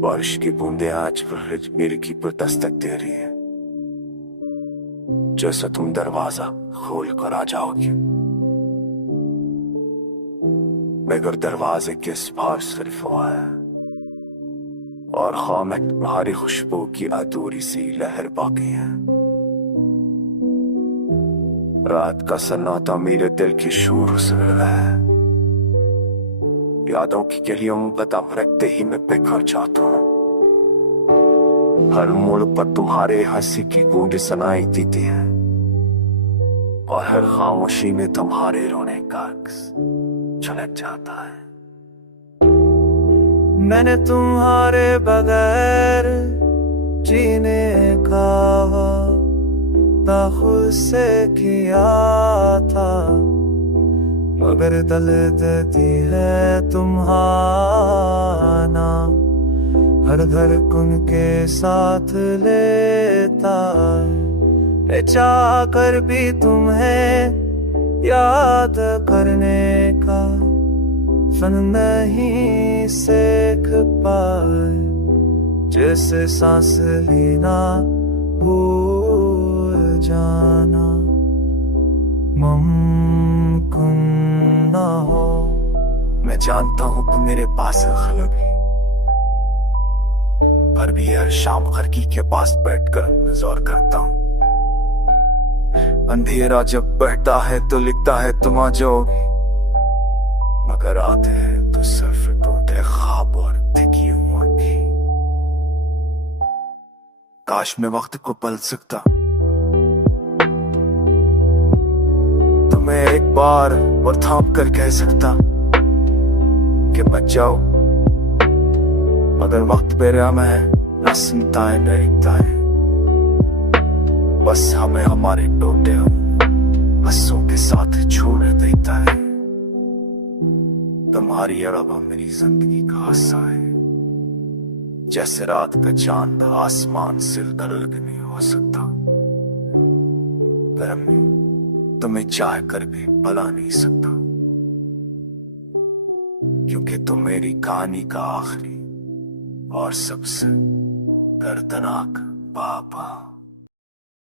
बारिश की बूंदें आज मेरे की पर दस्तक दे रही है, जैसा तुम दरवाजा खोल कर आ जाओगी, मगर दरवाजे के इस पार सिर्फ हुआ है और खाम तुम्हारी खुशबू की अधूरी सी लहर बाकी है। रात का सन्नाटा मेरे दिल की शोर सुन रहा है, यादों की गलियों में कदम रखते ही मैं बिखर जाता हूँ। हर मोड़ पर तुम्हारे हंसी की गूंज सुनाई देती है और हर खामोशी में तुम्हारे रोने का अक्स झलक जाता है। मैंने तुम्हारे बगैर जीने का वादा खुद से किया था, मगर दिल देती है तुम्हारा हर धड़कन के साथ लेता। मैं चाह कर भी तुम्हें याद करने का फन नहीं सीख पाए, जैसे सांस लेना भूल जाना मुमकिन ना हो। मैं जानता हूँ तुम मेरे पास खलब है, पर भी हर शाम खिड़की के पास बैठकर नजर करता हूँ। अंधेरा जब बढ़ता है तो लिखता है तुम आ जाओगे, मगर आते हैं तो सिर्फ टूटे ख्वाब और थकी हुआ की। काश मैं वक्त को पलट सकता, तुम्हें एक बार और थाम कर कह सकता कि मत जाओ, मगर वक्त बेराम है, ना सुनता है न देखता है, बस हमें हमारे टूटे हंसों के साथ छोड़ देता है। तुम्हारी अड़ब मेरी जिंदगी का हिस्सा है, जैसे रात का चांद आसमान से अलग नहीं हो सकता, पर मैं तुम्हें चाह कर भी भुला नहीं सकता, क्योंकि तुम मेरी कहानी का आखिरी और सबसे दर्दनाक पापा